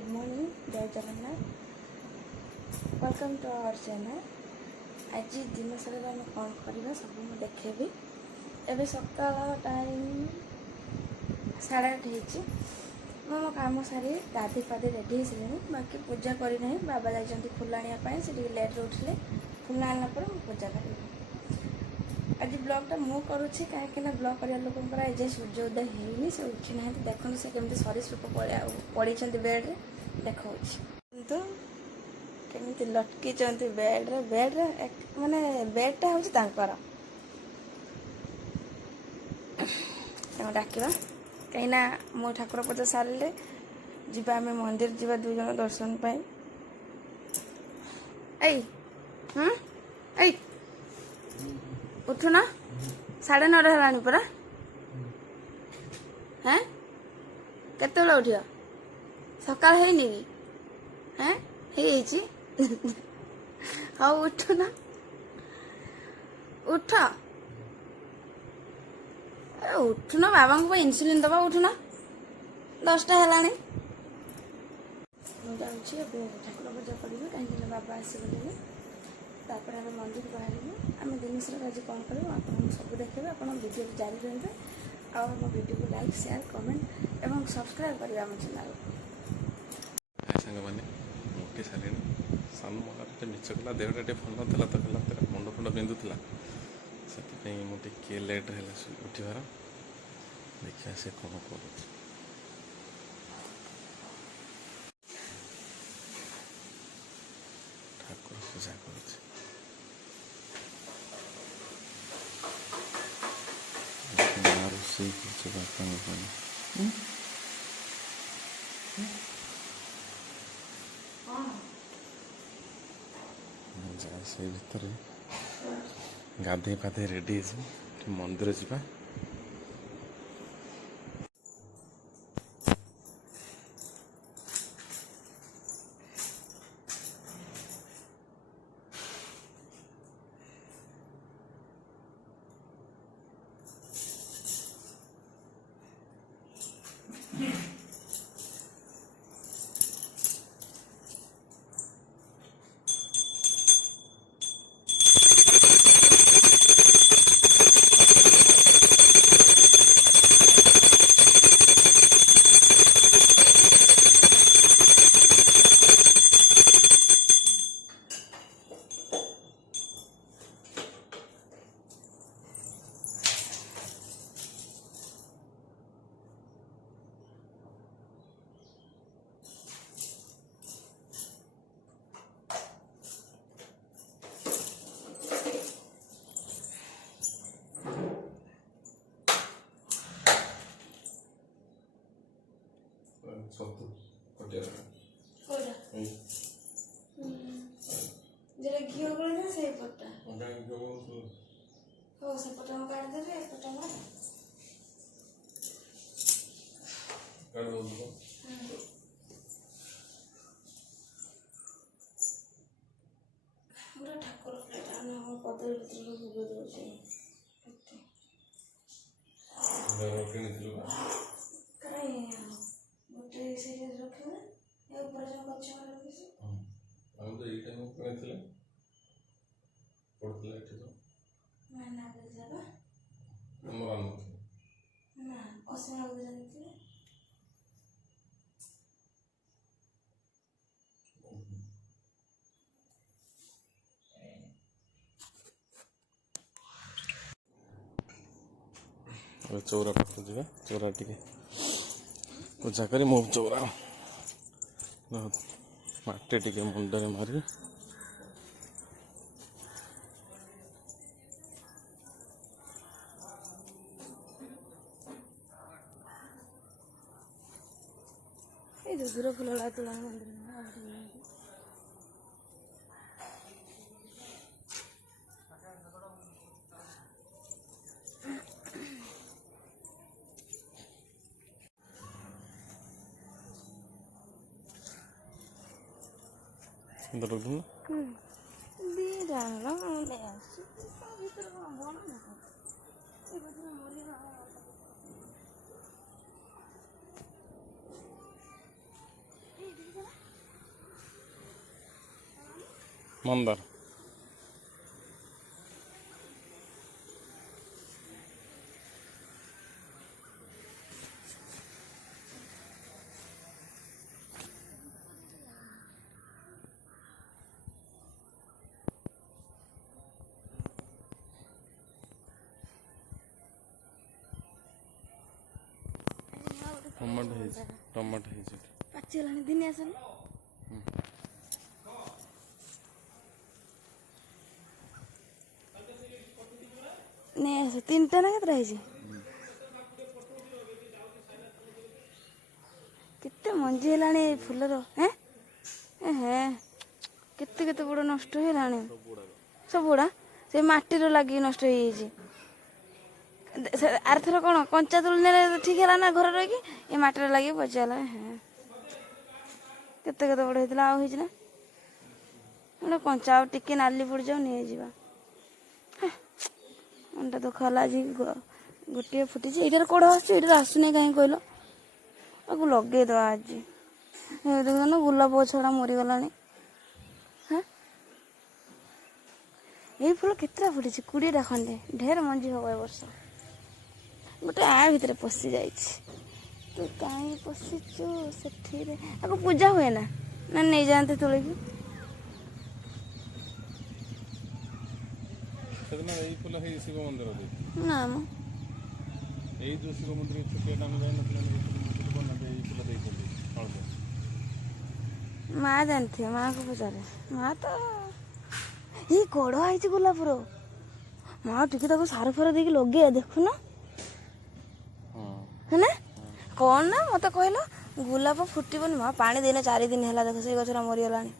Good morning जय Jagannath welcome to our channel. आज दिन सारा आम कौन करवा सब मुझे देखेबी। एवं सकाल टाइम 8:30 हो मो कम सारी गाधी पाधी रेडी हो सारे बाकी पूजा करना बाबा जाइए फुल आने से लेट्रे उठिले फुल आना पूजा करी। आज ब्लॉगटा मु करुँची कहीं ब्लॉग कर लोक एजे सूर्य उदय होनी से उठी ना देखते से केमी सरीसृप पड़ी बेड्रे देखा तो केमी लटकी बेड्रे माने बेडटा हूँ डाकवा कहीं मो ठाकुर पूजा सारे जीवा आम मंदिर जीवा दुई जन दर्शन पाई। ऐ उठुन 9:30 है परा हैं केत उठ सकाल है हैं हाँ उठुन उठ उठुन बाबा को इनसुलिन दबा उठुन 10टा है ठाकुर पूजा करेंगे कहीं बाबा आसगले तापर आम मंदिर बाहर आम दिन सारा आज कौन कर सब देखिए आप वीडियो जारी रही आम वीडियो को लाइक शेयर कमेंट और सब्सक्राइब करेंगे आम चैनल। सांग मैंने उठी सारे सान मोहर मिछ कला देहटा टे भल नाला तो कला तेरा मुंड फुंड बिंदुला से मुझे लेट है उठार देखिए से कौन कर ठाकुर पूजा कर जाए से भितर गाधे पाधे रेडी मंदिर जावा। घी गोल से पटा हो से पटा काट दे पटा पूरा ठाकुर प्लेट कदली कहीं गोटे से रखे ऊपर जो गच्छ तो ये टाइम किने पड़ता ये तो माना जाबा नंबर ना असीना जाते चौरा पाख जा चौरा टे पूजा कर मो चौरा माटे टे मुंडे मारी दूर फुल तुला मंदिर ମନ୍ଦାର। ଟମାଟୋ ହେଇଛି, ଟମାଟୋ ହେଇଛି। ପାଚିଗଲାଣି ଦିନି ଆସନି। ନେଇ ଆସ, 3ଟା ନା କେତେଟା ହେଇଛି? କେତେ ମଞ୍ଜି ହେଲାଣି ଏଇ ଫୁଲର। କେତେ କେତେ ବଡ଼ ନଷ୍ଟ ହେଲାଣି ସବୁଗୁଡ଼ା। ସେ ମାଟିର ଲାଗିକି ନଷ୍ଟ ହେଇଯାଇଛି। ଆରଥର କ'ଣ କଞ୍ଚା ତୁଳି ନେଲେ ଠିକ୍ ହେଲା ନା ଘରେ ରହିକି, ଏ ମାଟିରେ ଲାଗିକି ପଚିଗଲା। କେତେ କେତେ ବଡ଼ ହେଇଥିଲା, ଆଉ ହେଇଛି ନା ଗୋଟେ କଞ୍ଚା, ଆଉ ଟିକେ ନାଲି ପଡ଼ିଯାଉ ନେଇଯିବା। ମନଟା ଦୁଃଖ ହେଲା ଆଜି। ଗୋଟିଏ ଫୁଟିଛି, ଏଇଟାରେ କୋଡ଼ ଆସୁଛି, ଏଇଟାରେ ଆସୁନି କାହିଁକି କହିଲ? ତାକୁ ଲଗେଇଦେବା ଆଜି। ଦେଖୁନ ଗୋଲାପ ଗଛଟା ମରିଗଲାଣି। ଏଇ ଫୁଲ କେତେଟା ଫୁଟିଛି? 20ଟା ଖଣ୍ଡେ। ଢେର ମଞ୍ଜି ହବ ଏ ବର୍ଷ। ଗୋଟେ ଆ ଭିତରେ ପଶି ଯାଇଛି। ତୁ କାହିଁ ପଶିଛୁ ସେଥିରେ? ଆକୁ ପୂଜା ହୁଏ ନା ନେଇଯାଆନ୍ତି ତୋଳିକି? ସେଦିନ ଏଇ ଫୁଲ ହେଇ ଶିବ ମନ୍ଦିର ଦେଇ ନା ମ, ଏଇ ଯେଉଁ ଶିବ ମନ୍ଦିର ଛୋଟିଆଟା ଆମେ ଯାଇନଥିଲା, ଏଇ ଫୁଲ ଦେଇଛନ୍ତି ହଳଦିଆ। ମା ଜାଣିଥିବେ, ମାଆକୁ ପଚାରେ। ମା ତ ଏଇ କଢ଼ ହେଇଛି ଗୋଲାପର। ମା ଟିକେ ତାକୁ ସାର ଫାର ଦେଇକି ଲଗେଇବା, ଦେଖୁନ ନା କ'ଣ ନା ମତେ କହିଲ ଗୋଲାପ ଫୁଟିବନି। ମା ପାଣି ଦେଇନା 4 ଦିନ ହେଲା, ଦେଖ ସେଇ ଗଛଟା ମରିଗଲାଣି।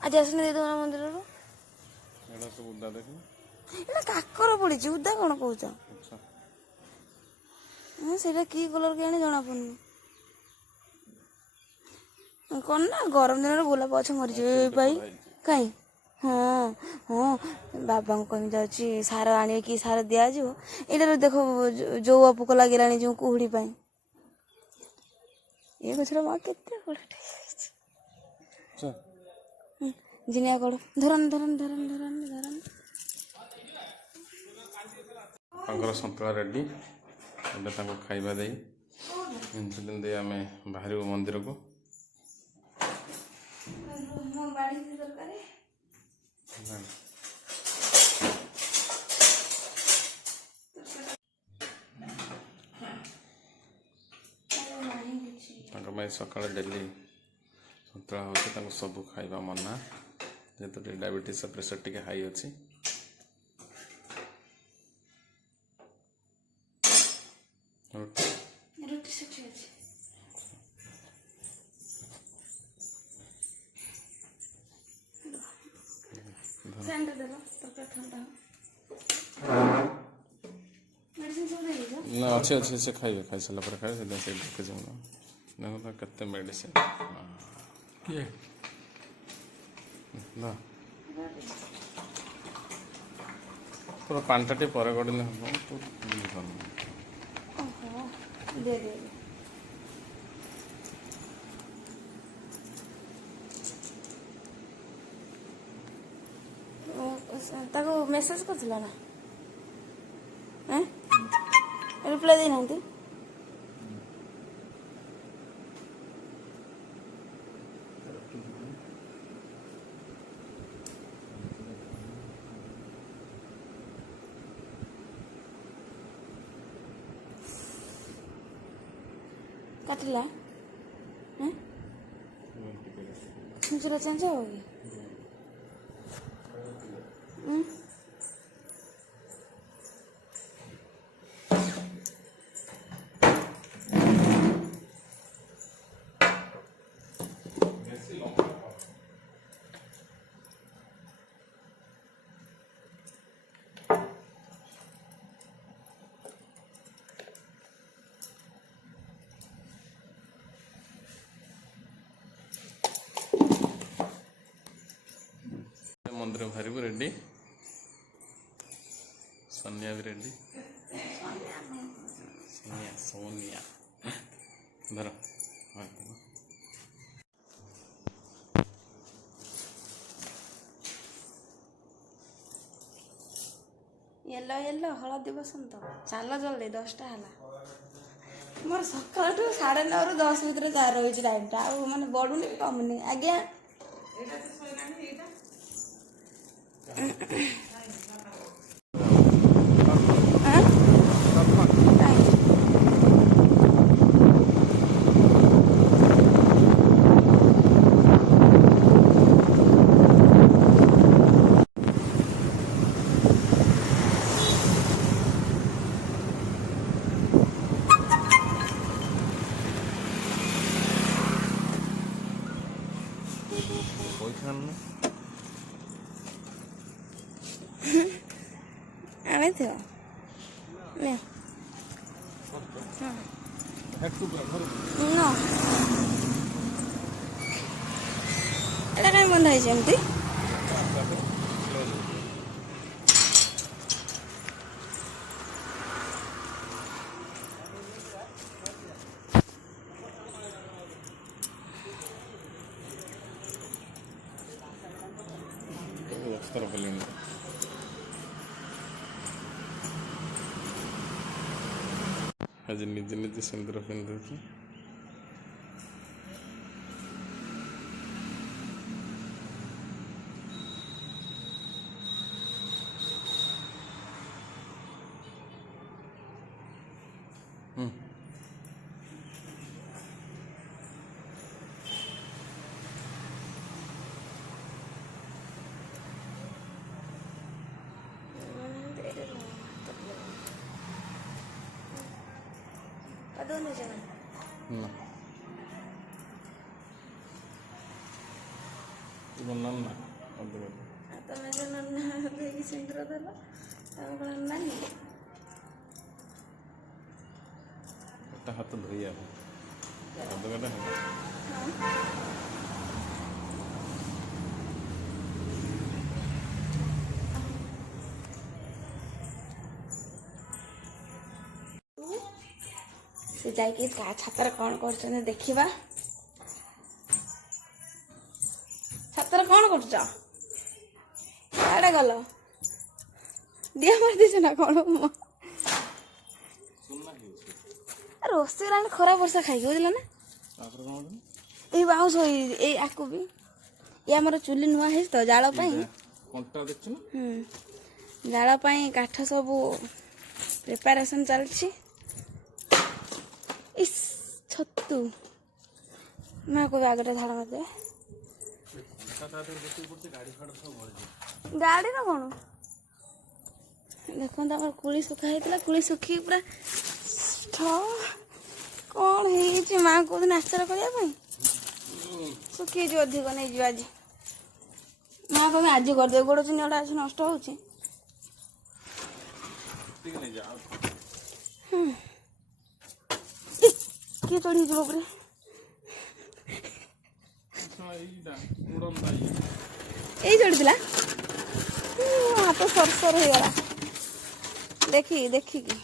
ଆଜି ଆସିନି ଦେଇଦେବ ମନ୍ଦିରରୁ। ଏଇଟା ସବୁ ଉଦା ଦେଖି, ଏଇଟା କାକର ପଡ଼ିଛି, ଉଦା କ'ଣ କହୁଛ? ସେଇଟା କି କଲର କେଜାଣି ଜଣାପଡ଼ୁନି। କ'ଣ ନା ଗରମ ଦିନରେ ଗୋଲାପ ଗଛ ମରିଯିବ ଏଇ ପାଇଁ। କାହିଁ? ହଁ ବାବାଙ୍କୁ କେମିତି ଯାଉଛି ସାର ଆଣିବେ, କି ସାର ଦିଆଯିବ। ଏଇଟାରେ ଦେଖ ଯୋଉ ପୋକ ଲାଗିଲାଣି, ଯେଉଁ କୁହୁଡ଼ି ପାଇଁ। ଏ ଗଛର ମା କେତେ ବଡ଼ଟେ ହେଇଯାଇଛି। ଜିନିଆ କଡ଼ ଧରନି। ତାଙ୍କର ସନ୍ତୁଳା ରେଡ଼ି। ଏବେ ତାଙ୍କୁ ଖାଇବା ଦେଇ ଇନ୍ସୁଲିନ୍ ଦେଇ ଆମେ ବାହାରିବୁ ମନ୍ଦିରକୁ। ତାଙ୍କ ପାଇଁ ସକାଳେ ଡେଲି ସନ୍ତୁଳା ହେଉଛି, ତାଙ୍କୁ ସବୁ ଖାଇବା ମନା, ଯେହେତୁ ଟିକେ ଡାଇବେଟିସ୍ ପ୍ରେସର ଟିକେ ହାଇ ଅଛି। ରୁଟି ସେଠି ଅଛି। ଫ୍ୟାନ୍ଟା ଦେଲ, ତରକାରୀ ଥଣ୍ଡା ହବ। ମେଡ଼ିସିନ ସବୁ ଦେଇଛ? ନା ଅଛି, ସେ ଖାଇବେ, ଖାଇସାରିଲା ପରେ ଖାଇବେ। ସେଥିପାଇଁ ସେଇଠି ରଖିଛି ମୁଁ। ଦେଖ କେତେ ମେଡ଼ିସିନ। କିଏ ନା ତୋର ପାଣିଟା ଟିକେ ପରେ ଗଡ଼ିଲେ ହେବ। ତୁ ଦେ ତାକୁ ମେସେଜ କରିଥିଲ ନା? ରିପ୍ଲାଏ ଦେଇନାହାନ୍ତି? କାଟିଲା ଛୁଞ୍ଚିଟା ଚେଞ୍ଜ ହବ କି? ମନ୍ଦିର ବାହାରିବୁ ରେଡ଼ି। ସୋନିଆ ବି ରେଡ଼ି। ସୋନିଆ ଧର येलो येलो हलदी बसंत चल जल्दी 10टा है मोर सकाल 9:30 ରୁ 10 ଭିତରେ ଯା ରହିଛି ଟାଇମଟା ଆଉ ମାନେ ବଢୁନି କମୁନି ଆଜ୍ଞା ଆଣିଥିବ ନେ ନ ଏଇଟା କାହିଁ ବନ୍ଧା ହେଇଛି ଏମିତି आज निजे निजे सिंदूर पिंधुची ಅದೊಂದು ಜನ ତମେ ଯେ ନନା ଦେଇକି ସିନ୍ଦୁର ଦେଲ ତମେ କ'ଣ ନାନି हाथ धोई से जाइए छातर कौन कर देखा छातर कौन कर गल दिया मार दीचे ना कौन रोसे खरा वर्षा खाई बुझल ना ये बाउंस आपको भी ये आम चुली नुआ है तो जाल जाल काठ सब प्रिपेरेसन चलती इस छतु मैं को आगटे झाड़ मत गाड़ी ना कौन देखो कुली सुखा होता कुली सुखी पूरा कौन है माँ को दिन आचार करने सुखी अधिक नहीं जी आज माँ कह आज करदे गोड़ चिन्हटा आज नष्ट हो किए चढ़ी ऊपर यही चढ़ी हाथ सरसर हो गला देखी देखिकी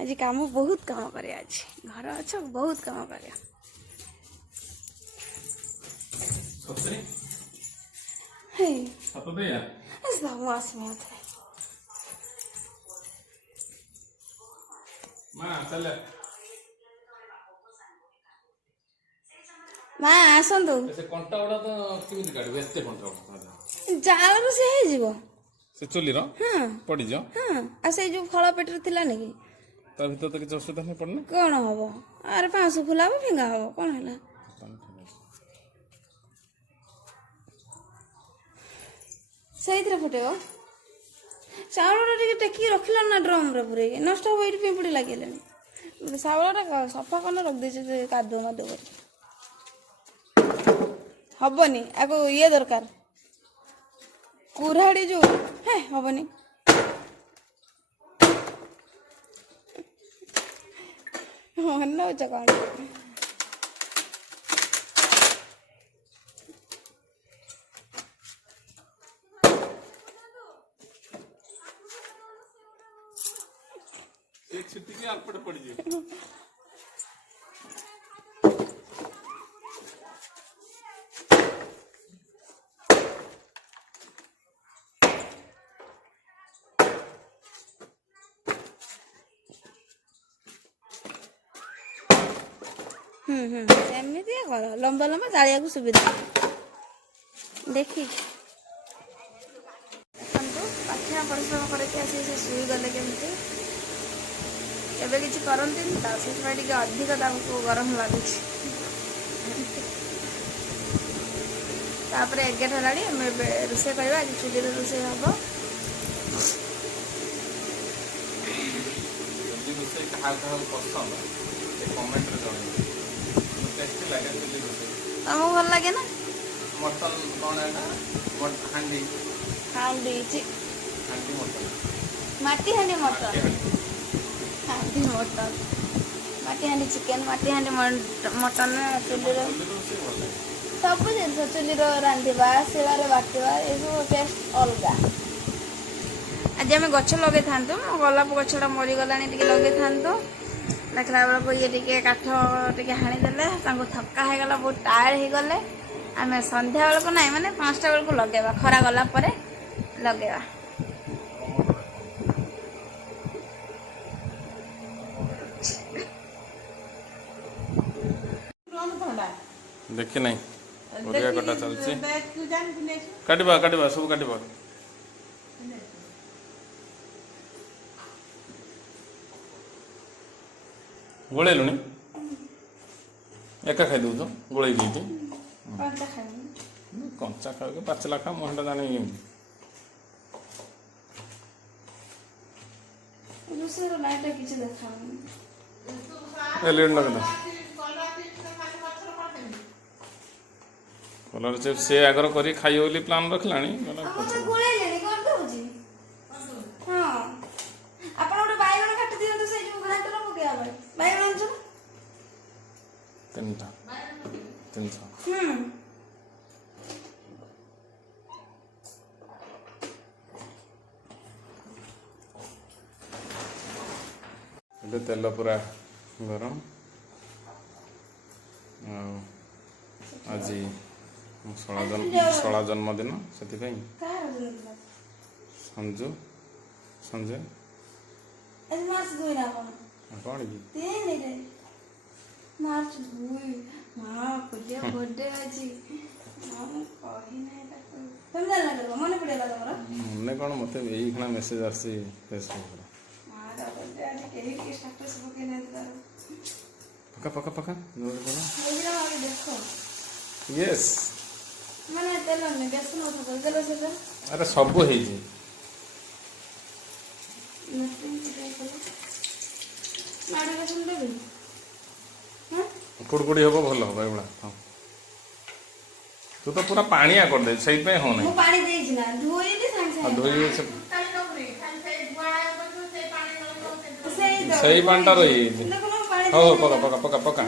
आज काम बहुत काम करे आज घर अच्छा बहुत काम करे माँ आसतु जाल से से चुली हाँ पड़ी जाओ हाँ से जो फल पेटर थिला नहीं ता भीतर तो किसी असुविधा नहीं पड़ना कौन हम आरे 500 फुला फिंगा हम कौन है से फुटे चावल टेक रखिल ना ड्रम पूरे नष्ट हम ये पिंपुड़ी लगे चावलटा सफा कर रख दे कादुआ मादुआ कर हबनी आगो ये दरकार कुराड़ी जो है हबनी मन हो कौन छिटी के आलपट पड़ जाए ସେମିତି କର ଲମ୍ବା ଲମ୍ବା ଜାଳିବାକୁ ସୁବିଧା ଦେଖି ଦେଖନ୍ତୁ ପାଠିଆ ପରିଶ୍ରମ କରିକି ଆସି ସେ ଶୋଇଗଲେ କେମିତି ଏବେ କିଛି କରନ୍ତିନି ତ ସେଥିପାଇଁ ଟିକେ ଅଧିକ ତାଙ୍କୁ ଗରମ ଲାଗୁଛି ତାପରେ 11 ହେଲାଣି ଆମେ ଏବେ ରୋଷେଇ କରିବା ଆଜି ଚୁଲିରେ ରୋଷେଇ ହବ ରୋଷେଇ କାହାକୁ ପସନ୍ଦ କମେଣ୍ଟରେ ଜଣାଇବେ ଟେଷ୍ଟି ଲାଗେ ଚୁଲି ରୋଷେଇ ତମକୁ ଭଲ ଲାଗେ ନା ମଟନ୍ କ'ଣ ହେଲା ହାଣ୍ଡି ହାଣ୍ଡି ମଟନ୍ ମାଟି ହାଣ୍ଡି ମଟନ୍ ହାଣ୍ଡି ମଟନ୍ ମାଟି ହାଣ୍ଡି ଚିକେନ୍ ମାଟି ହାଣ୍ଡି ମଟନ୍ ଚୁଲିରେ ସବୁ ଜିନିଷ ଚୁଲିରେ ରାନ୍ଧିବା ଶିଳରେ ବାଟିବା ଏସବୁ ଟେଷ୍ଟ ଅଲଗା ଆଜି ଆମେ ଗଛ ଲଗେଇଥାନ୍ତୁ ମୋ ଗୋଲାପ ଗଛଟା ମରିଗଲାଣି ଟିକେ ଲଗେଇଥାନ୍ତୁ ଦେଖିଲା ବେଳକୁ ଇଏ ଟିକେ କାଠ ଟିକେ ହାଣିଦେଲେ ତାଙ୍କୁ ଥକା ହେଇଗଲା ବହୁତ ଟାୟାର୍ଡ ହେଇଗଲେ ଆମେ ସନ୍ଧ୍ୟା ବେଳକୁ ନାହିଁ ମାନେ 5ଟା ବେଳକୁ ଲଗେଇବା ଖରା ଗଲା ପରେ ଲଗେଇବା ଦେଖି ନାହିଁ ପରିବା କଟା ଚାଲିଛି କାଟିବା ସବୁ କାଟିବା ଗୋଳେଇଲୁଣି ଏକା ଖାଇ ଦେଉଛ ଗୋଳେଇ ଦେଇଛି କଞ୍ଚା ଖାଇକି ପାଚିଲା ଖା ମୁଁ ସେଟା ଜାଣିବି କେମିତି କଲର ଚିପ୍ସ ସେ ଆଗର କରି ଖାଇବ ବୋଲି ପ୍ଲାନ୍ ରଖିଲାଣି ତିନିଶହ ଏବେ ତେଲ ପୁରା ଗରମ ଆଉ ଆଜି ଶଳା ଜନ୍ମଦିନ ସେଥିପାଇଁ ସଞ୍ଜୟ କ'ଣ କି ମାର୍ଚ୍ଚ 2 ମା ପୂଜା ବର୍ଥଡେ ଅଛି ମନେ ପଡ଼ିଗଲା ତମର ମନେ କ'ଣ ମୋତେ ଏଇ କ୍ଷଣା ମେସେଜ ଆସିଛି ଫେସବୁକ୍ରେ କେହି ଷ୍ଟାଟସ୍ ପକେଇନାହାନ୍ତି ତାର ପକା ଦେଖ ୟେସ୍ ମାନେ ତେଲ ନୁହେଁ ବେସନ ତେଲ ସେଟା ଆରେ ସବୁ ହେଇଛି କୁଡ଼କୁଡ଼ି ହବ ଭଲ ହବ ଏଇଭଳିଆ ହଁ ତୁ ତ ପୁରା ପାଣିଆ କରିଦେ ସେଇଥିପାଇଁ ହଉନାହିଁ ପାଣି ଦେଇଛି ନା ଧୋଇଲି ସେଇ ପାଣିଟା ରହିଯାଇଛି ହଉ ପକା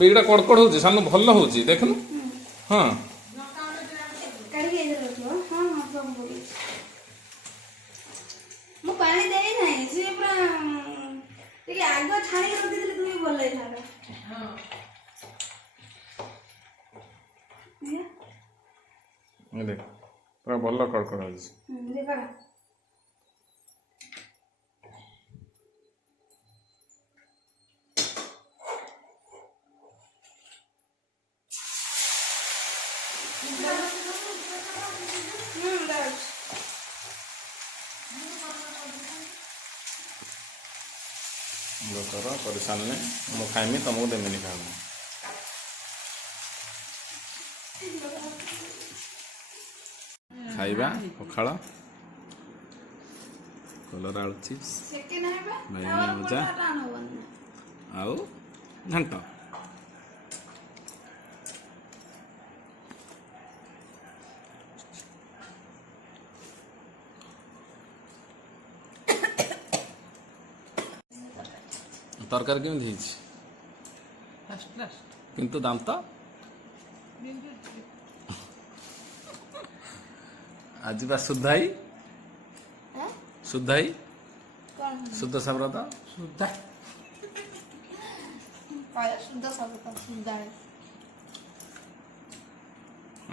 ଏଇଟା କଡ଼କଡ଼ ହଉଛି ସାନୁ ଭଲ ହଉଛି ଦେଖୁନୁ ହଁ ମୁଁ ପାଣି ଦେଇ ନାହିଁ ସେ ପୁରା ଟିକେ ଆଗ ଛାଣିକି ରଖିଦେଲେ ତୁମେ ଭଲ ହେଇଥାନ୍ତା ଦେଖ ପୁରା ଭଲ କଡ଼କଡ଼ ହଉଛି କର କରି ସାରିଲେ ମୁଁ ଖାଇମି ତମକୁ ଦେମିନି ଖାଇବି ଖାଇବା ପଖାଳ କଲରା ଆଳୁ ଚିପ୍ସ ବାଇଗଣ ଭଜା ଆଉ ଘାଣ୍ଟ ତରକାରୀ କେମିତି ହେଇଛି କିନ୍ତୁ ଦାନ୍ତ ଆଜି ବା ସୁଧାଇ ଶୁଦ୍ଧ ସାବ୍ରତ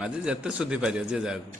ଆଜି ଯେତେ ସୁଧି ପାରିବ ଯିଏ ଯାହାକୁ